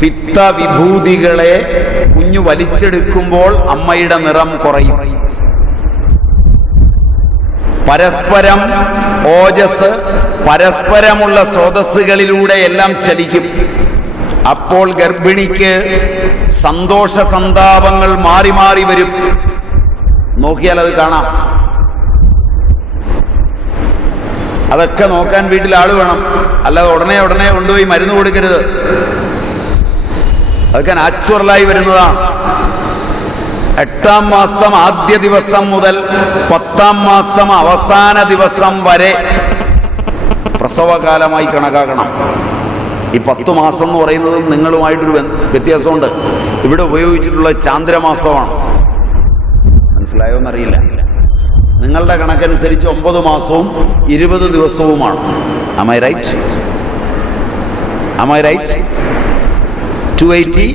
പിത്ത വിഭൂതികളെ കുഞ്ഞു വലിച്ചെടുക്കുമ്പോൾ അമ്മയുടെ നിറം കുറയും. പരസ്പരം ഓജസ് പരസ്പരമുള്ള സ്രോതസ്സുകളിലൂടെ എല്ലാം ചലിക്കും. അപ്പോൾ ഗർഭിണിക്ക് സന്തോഷ സന്താപങ്ങൾ മാറി മാറി വരും. നോക്കിയാൽ അത് കാണാം. അതൊക്കെ നോക്കാൻ വീട്ടിൽ ആൾ വേണം. അല്ലാതെ ഉടനെ ഉടനെ കൊണ്ടുപോയി മരുന്ന് കൊടുക്കരുത്. അതൊക്കെ നാച്ചുറലായി വരുന്നതാണ് എട്ടാം മാസം ആദ്യ ദിവസം മുതൽ പത്താം മാസം അവസാന ദിവസം വരെ പ്രസവകാലമായി കണക്കാക്കണം. ഈ പത്തു മാസം എന്ന് പറയുന്നത് നിങ്ങളുമായിട്ടൊരു വ്യത്യാസമുണ്ട്. ഇവിടെ ഉപയോഗിച്ചിട്ടുള്ള ചാന്ദ്രമാസമാണ്. മനസ്സിലായോ എന്നറിയില്ല നിങ്ങളുടെ കണക്കനുസരിച്ച് ഒമ്പത് മാസവും ഇരുപത് ദിവസവുമാണ്. I right i right two eighty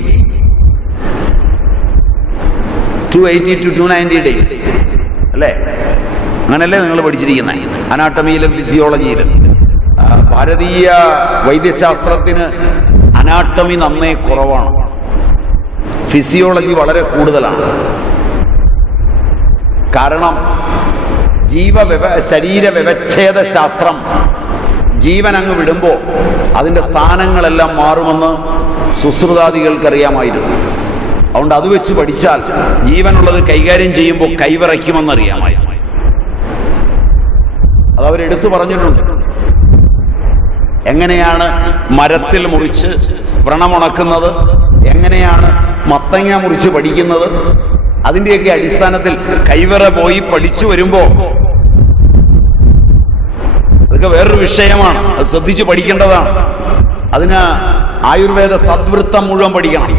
two eighty two അല്ലേ? അങ്ങനല്ലേ നിങ്ങൾ പഠിച്ചിരിക്കുന്നത് അനാട്ടമിയിലും ഫിസിയോളജിയിലും. ഭാരതീയ വൈദ്യശാസ്ത്രത്തിന് അനാട്ടമി നന്നേ കുറവാണ്. ഫിസിയോളജി വളരെ കൂടുതലാണ്. കാരണം ജീവ ശരീര വ്യവച്ഛേദ ശാസ്ത്രം ജീവൻ അങ്ങ് വിടുമ്പോൾ അതിന്റെ സ്ഥാനങ്ങളെല്ലാം മാറുമെന്ന് സുശ്രുതാദികൾക്കറിയാമായിരുന്നു അതുകൊണ്ട് അത് വെച്ച് പഠിച്ചാൽ ജീവനുള്ളത് കൈകാര്യം ചെയ്യുമ്പോൾ കൈവിറയ്ക്കുമെന്നറിയാമായി അത് അവരെടുത്തു പറഞ്ഞിട്ടുണ്ട്. എങ്ങനെയാണ് മരത്തിൽ മുറിച്ച് വ്രണമുണക്കുന്നത്? എങ്ങനെയാണ് മത്തങ്ങ മുറിച്ച് പഠിക്കുന്നത്? അതിന്റെയൊക്കെ അടിസ്ഥാനത്തിൽ കൈവിറ പോയി പഠിച്ചു വരുമ്പോൾ അതൊക്കെ വേറൊരു വിഷയമാണ്. അത് ശ്രദ്ധിച്ച് പഠിക്കേണ്ടതാണ്. അതിന് ആയുർവേദ സദ്വൃത്തം മുഴുവൻ പഠിക്കണം.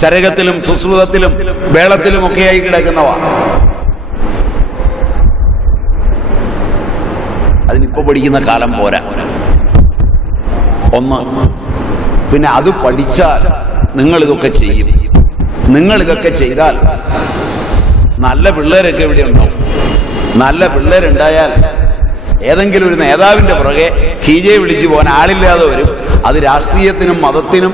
ചരകത്തിലും സുശ്രുതത്തിലും വേളത്തിലും ഒക്കെയായി കിടക്കുന്നവ. അതിനിപ്പോ പഠിക്കുന്ന കാലം പോരാ. ഒന്ന് പിന്നെ അത് പഠിച്ചാൽ നിങ്ങൾ ഇതൊക്കെ ചെയ്യും. നിങ്ങൾ ഇതൊക്കെ ചെയ്താൽ നല്ല പിള്ളേരൊക്കെ ഇവിടെ ഉണ്ടാവും. നല്ല പിള്ളേരുണ്ടായാൽ ഏതെങ്കിലും ഒരു നേതാവിന്റെ പുറകെ കീജയെ വിളിച്ചു പോകാൻ ആളില്ലാതെ വരും. അത് രാഷ്ട്രീയത്തിനും മതത്തിനും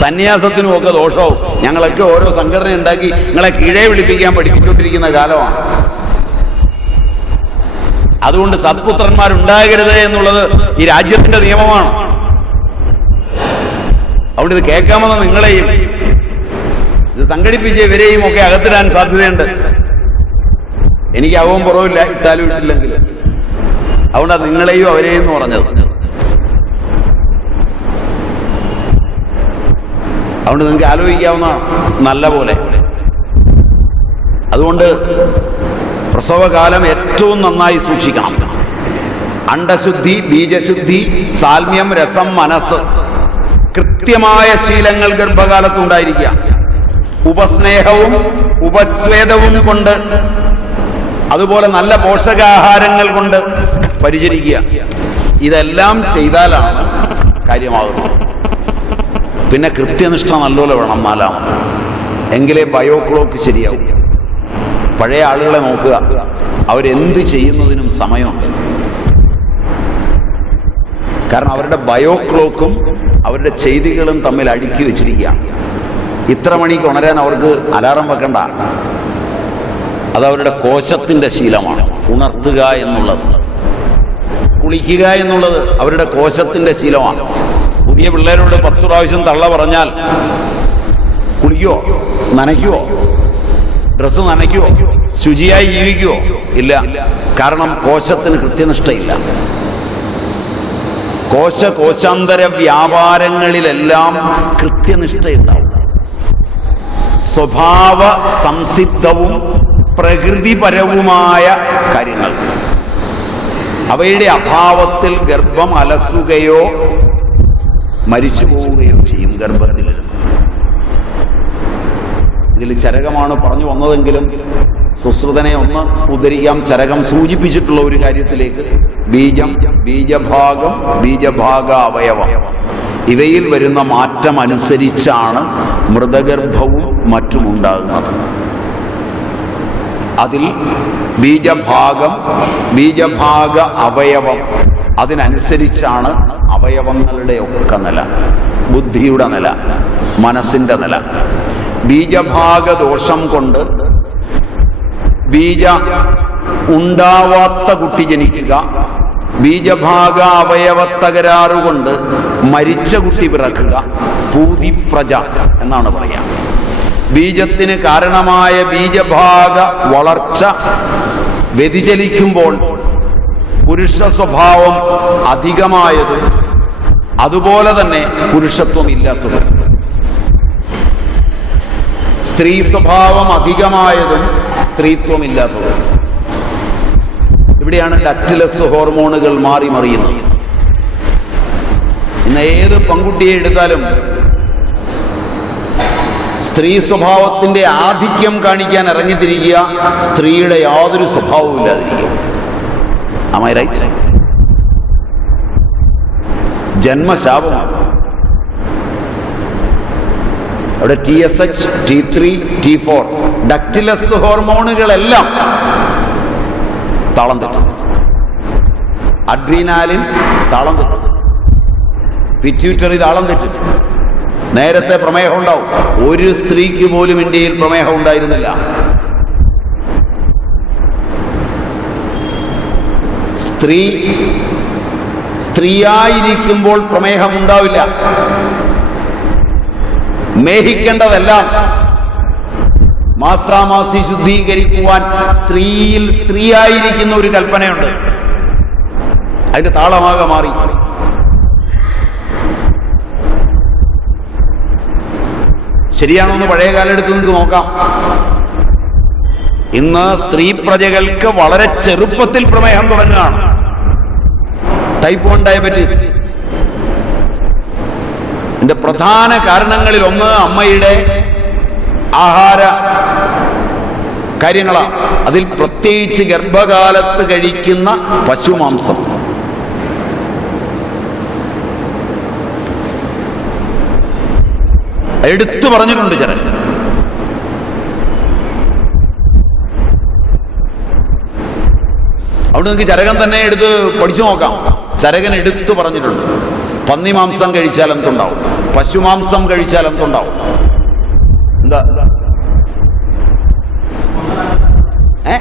സന്യാസത്തിനും ഒക്കെ ദോഷവും. ഞങ്ങളൊക്കെ ഓരോ സംഘടന ഉണ്ടാക്കി നിങ്ങളെ കീഴേ വിളിപ്പിക്കാൻ പഠിപ്പിച്ചുകൊണ്ടിരിക്കുന്ന കാലമാണ്. അതുകൊണ്ട് സത്പുത്രന്മാരുണ്ടാകരുത് എന്നുള്ളത് ഈ രാജ്യത്തിന്റെ നിയമമാണ്. അതുകൊണ്ട് ഇത് കേൾക്കാമെന്ന് നിങ്ങളെയും ഇത് സംഘടിപ്പിച്ച ഇവരെയും ഒക്കെ അകത്തിടാൻ സാധ്യതയുണ്ട്. എനിക്ക് അവവും പുറവില്ല ഇട്ടാലും ഇട്ടില്ലെങ്കിൽ. അതുകൊണ്ടാണ് നിങ്ങളെയും അവരെയും പറഞ്ഞത്. അതുകൊണ്ട് നിങ്ങൾക്ക് ആലോചിക്കാവുന്ന നല്ല പോലെ. അതുകൊണ്ട് പ്രസവകാലം ഏറ്റവും നന്നായി സൂക്ഷിക്കണം. അണ്ടശുദ്ധി ബീജശുദ്ധി സാൽമ്യം രസം മനസ്സ് കൃത്യമായ ശീലങ്ങൾ ഗർഭകാലത്തുണ്ടായിരിക്കുക ഉപസ്നേഹവും ഉപസ്വേദവും കൊണ്ട് അതുപോലെ നല്ല പോഷകാഹാരങ്ങൾ കൊണ്ട് പരിചരിക്കുക. ഇതെല്ലാം ചെയ്താലാണ് കാര്യമാകുന്നത്. പിന്നെ കൃത്യനിഷ്ഠ നല്ലപോലെ വേണം നാലാമത് എങ്കിലേ ബയോ ക്ലോക്ക് ശരിയാവും. പഴയ ആളുകളെ നോക്കുക. അവരെന്ത് ചെയ്യുന്നതിനും സമയമുണ്ട്. കാരണം അവരുടെ ബയോ ക്ലോക്കും അവരുടെ ചെയ്തികളും തമ്മിൽ അടുക്കി വെച്ചിരിക്കുകയാണ് ഇത്ര മണിക്ക് ഉണരാൻ അവർക്ക് അലാറം വെക്കണ്ട. അത് അവരുടെ കോശത്തിന്റെ ശീലമാണ്. ഉണർത്തുക എന്നുള്ളത്. കുളിക്കുക എന്നുള്ളത് അവരുടെ കോശത്തിന്റെ ശീലമാണ്. പുതിയ പിള്ളേരോട് പത്ത് പ്രാവശ്യം തള്ള പറഞ്ഞാൽ കുളിക്കുവോ? നനയ്ക്കുവോ? ഡ്രസ്സ് നനയ്ക്കുവോ? ശുചിയായി ജീവിക്കുവോ? ഇല്ല. കാരണം കോശത്തിന് കൃത്യനിഷ്ഠയില്ല. കോശ കോശാന്തര വ്യാപാരങ്ങളിലെല്ലാം കൃത്യനിഷ്ഠയുണ്ടാവും. സ്വഭാവ സംസിദ്ധവും പ്രകൃതിപരവുമായ കാര്യങ്ങൾ. അവയുടെ അഭാവത്തിൽ ഗർഭം അലസുകയോ മരിച്ചു പോവുകയോ ചെയ്യും ഗർഭത്തിൽ. ഇതിൽ ചരകമാണ് പറഞ്ഞു വന്നതെങ്കിലും സുശ്രുതനെ ഒന്ന് ഉദ്ധരിക്കാം. ചരകം സൂചിപ്പിച്ചിട്ടുള്ള ഒരു കാര്യത്തിലേക്ക്. ബീജം ബീജഭാഗം ബീജഭാഗ അവയവം ഇവയിൽ വരുന്ന മാറ്റം അനുസരിച്ചാണ് മൃതഗർഭവും മറ്റുമുണ്ടാകുന്നത് അതിൽ ബീജഭാഗം ബീജഭാഗ അവയവം. അതിനനുസരിച്ചാണ് അവയവങ്ങളുടെ ഒക്കെ നില ബുദ്ധിയുടെ നില മനസ്സിന്റെ നില. ബീജഭാഗ ദോഷം കൊണ്ട് ബീജ ഉണ്ടാവാത്ത കുട്ടി ജനിക്കുക ബീജഭാഗ അവയവ തകരാറുകൊണ്ട് മരിച്ച കുട്ടി പിറക്കുക പൂതിപ്രജ എന്നാണ് പറയാ. ബീജത്തിന് കാരണമായ ബീജഭാഗ വളർച്ച വ്യതിചലിക്കുമ്പോൾ പുരുഷ സ്വഭാവം അധികമായത് അതുപോലെ തന്നെ പുരുഷത്വം ഇല്ലാത്തത്. സ്ത്രീ സ്വഭാവം അധികമായതും സ്ത്രീത്വം ഇല്ലാത്തത്. ഇവിടെയാണ് ലറ്റിലസ് ഹോർമോണുകൾ മാറി മറിയുന്നത്. ഇന്ന് ഏത് പെൺകുട്ടിയെ എടുത്താലും സ്ത്രീ സ്വഭാവത്തിന്റെ ആധിക്യം കാണിക്കാൻ ഇറങ്ങിത്തിരിക്കുക സ്ത്രീയുടെ യാതൊരു സ്വഭാവവും ഇല്ലാതിരിക്കുക ജന്മശാപം. അവിടെ T S H T three T four ductless ഹോർമോണുകളെല്ലാം താളം തട്ടും അഡ്രീനാലിൻ താളം തട്ടും പിറ്റ്യൂറ്ററി താളം തെറ്റും നേരത്തെ പ്രമേഹം ഉണ്ടാവും ഒരു സ്ത്രീക്ക് പോലും ഇന്ത്യയിൽ പ്രമേഹം ഉണ്ടായിരുന്നില്ല സ്ത്രീ സ്ത്രീയായിരിക്കുമ്പോൾ പ്രമേഹം ഉണ്ടാവില്ല മേഹിക്കേണ്ടതെല്ലാം മാസ്രാമാസി ശുദ്ധീകരിക്കുവാൻ സ്ത്രീയിൽ സ്ത്രീയായിരിക്കുന്ന ഒരു കൽപ്പനയുണ്ട്. അതിന്റെ താളമാകെ മാറി. ശരിയാണോ എന്ന് പഴയ കാലം എടുത്ത് നിങ്ങൾക്ക് നോക്കാം. ഇന്ന് സ്ത്രീ പ്രജകൾക്ക് വളരെ ചെറുപ്പത്തിൽ പ്രമേഹം തുടങ്ങുകയാണ്. ടൈപ്പ് വൺ ഡയബറ്റീസ് ഇതിന്റെ പ്രധാന കാരണങ്ങളിൽ ഒന്ന് അമ്മയുടെ ആഹാര കാര്യങ്ങളാണ് അതിൽ പ്രത്യേകിച്ച് ഗർഭകാലത്ത് കഴിക്കുന്ന പശുമാംസം എടുത്തു പറഞ്ഞിട്ടുണ്ട് ചില അവിടെ നിങ്ങൾക്ക് ചരകൻ തന്നെ എടുത്ത് പഠിച്ചു നോക്കാം. ചരകൻ എടുത്തു പറഞ്ഞിട്ടുണ്ട്. പന്നി മാംസം കഴിച്ചാൽ എന്തുണ്ടാവും? പശുമാംസം കഴിച്ചാൽ എന്തുണ്ടാവും? എന്താ? ഏ?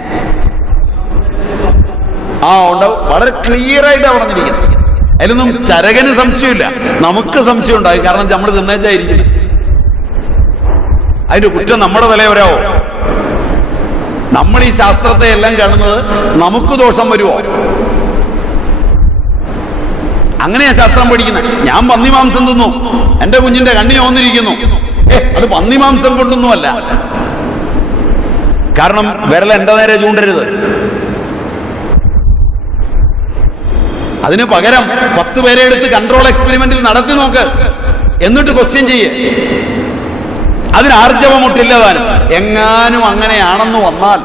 ആ ഉണ്ടാവും. വളരെ ക്ലിയർ ആയിട്ടാണ് പറഞ്ഞിരിക്കുന്നത്. അതിലൊന്നും ചരകന് സംശയമില്ല. നമുക്ക് സംശയം ഉണ്ടായി കാരണം നമ്മൾ തിന്നേച്ചായിരിക്കും അതിന്റെ കുറ്റം നമ്മുടെ തലയോരാവോ? നമ്മൾ ഈ ശാസ്ത്രത്തെ എല്ലാം കാണുന്നത് നമുക്ക് ദോഷം വരുമോ അങ്ങനെയാ ശാസ്ത്രം പഠിക്കുന്നത്. ഞാൻ പന്നിമാംസം തിന്നു. എന്റെ കുഞ്ഞിന്റെ കണ്ണി ഓന്നിരിക്കുന്നു ഏ അത് പന്നിമാംസം കൊണ്ടൊന്നുമല്ല. കാരണം വിരൽ എന്റെ നേരെ ചൂണ്ടരുത്. അതിന് പകരം പത്ത് പേരെ എടുത്ത് കൺട്രോൾ എക്സ്പെരിമെന്റിൽ നടത്തി നോക്ക്. എന്നിട്ട് ക്വസ്റ്റ്യൻ ചെയ്യേ. അതിന് ആർജവമൊട്ടില്ല താനും എങ്ങാനും അങ്ങനെയാണെന്ന് വന്നാൽ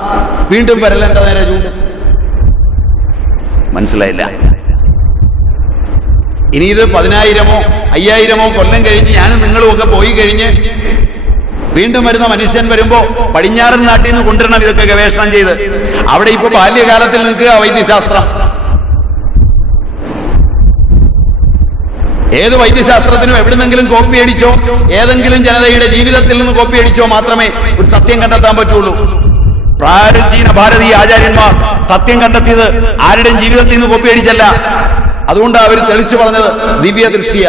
വീണ്ടും വരലെന്റെ നേരെ ചൂണ്ടും മനസ്സിലായില്ല. ഇനി ഇത് പതിനായിരമോ അയ്യായിരമോ കൊല്ലം കഴിഞ്ഞ് ഞാനും നിങ്ങളും ഒക്കെ പോയി കഴിഞ്ഞ് വീണ്ടും വരുന്ന മനുഷ്യൻ വരുമ്പോ പടിഞ്ഞാറൻ നാട്ടിൽ നിന്ന് കൊണ്ടുവരണം ഇതൊക്കെ ഗവേഷണം ചെയ്ത്. അവിടെ ഇപ്പൊ ബാല്യകാലത്തിൽ നിൽക്കുക വൈദ്യശാസ്ത്രം. ഏത് വൈദ്യശാസ്ത്രത്തിനും എവിടുന്നെങ്കിലും കോപ്പി അടിച്ചോ ഏതെങ്കിലും ജനതയുടെ ജീവിതത്തിൽ നിന്ന് കോപ്പി അടിച്ചോ മാത്രമേ ഒരു സത്യം കണ്ടെത്താൻ പറ്റുള്ളൂ. പ്രാചീന ഭാരതീയ ആചാര്യന്മാർ സത്യം കണ്ടെത്തിയത് ആരുടെയും ജീവിതത്തിൽ നിന്ന് കോപ്പി അടിച്ചല്ല. അതുകൊണ്ട് അവർ തെളിച്ചു പറഞ്ഞത് ദിവ്യ ദൃഷ്ടിയ.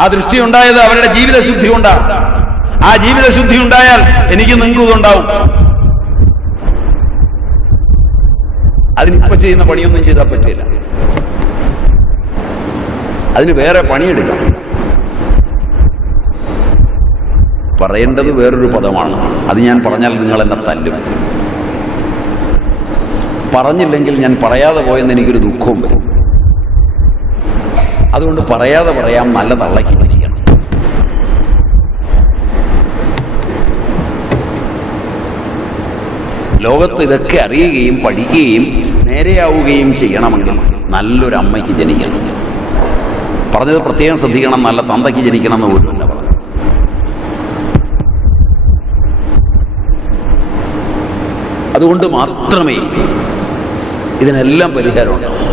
ആ ദൃഷ്ടി ഉണ്ടായത് അവരുടെ ജീവിതശുദ്ധി കൊണ്ടാണ് ആ ജീവിതശുദ്ധി ഉണ്ടായാൽ എനിക്ക് നിങ്ങൾക്കും ഇതുണ്ടാവും. അതിനിപ്പോ ചെയ്യുന്ന പണിയൊന്നും ചെയ്താൽ പറ്റില്ല. അതിന് വേറെ പണിയെടുക്കാം. പറയേണ്ടത് വേറൊരു പദമാണ്. അത് ഞാൻ പറഞ്ഞാൽ നിങ്ങൾ എന്നെ തല്ലും. പറഞ്ഞില്ലെങ്കിൽ ഞാൻ പറയാതെ പോയെന്ന് എനിക്കൊരു ദുഃഖവും വരും. അതുകൊണ്ട് പറയാതെ പറയാം നല്ല തള്ളക്കിരിക്കണം ലോകത്ത് ഇതൊക്കെ അറിയുകയും പഠിക്കുകയും നേരെയാവുകയും ചെയ്യണമെങ്കിൽ നല്ലൊരു അമ്മയ്ക്ക് ജനിക്കണം. പറഞ്ഞത് പ്രത്യേകം ശ്രദ്ധിക്കണം നല്ല തന്തയ്ക്ക് ജനിക്കണം എന്ന് പറഞ്ഞത്. അതുകൊണ്ട് മാത്രമേ ഇതിനെല്ലാം പരിഹാരമുണ്ടാവും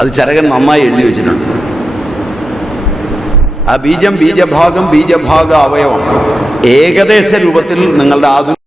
അത് ചരകൻ നന്നായി എഴുതി വെച്ചിട്ടുണ്ട്. ആ ബീജം ബീജഭാഗം ബീജഭാഗ അവയവം ഏകദേശ രൂപത്തിൽ നിങ്ങളുടെ ആധുനിക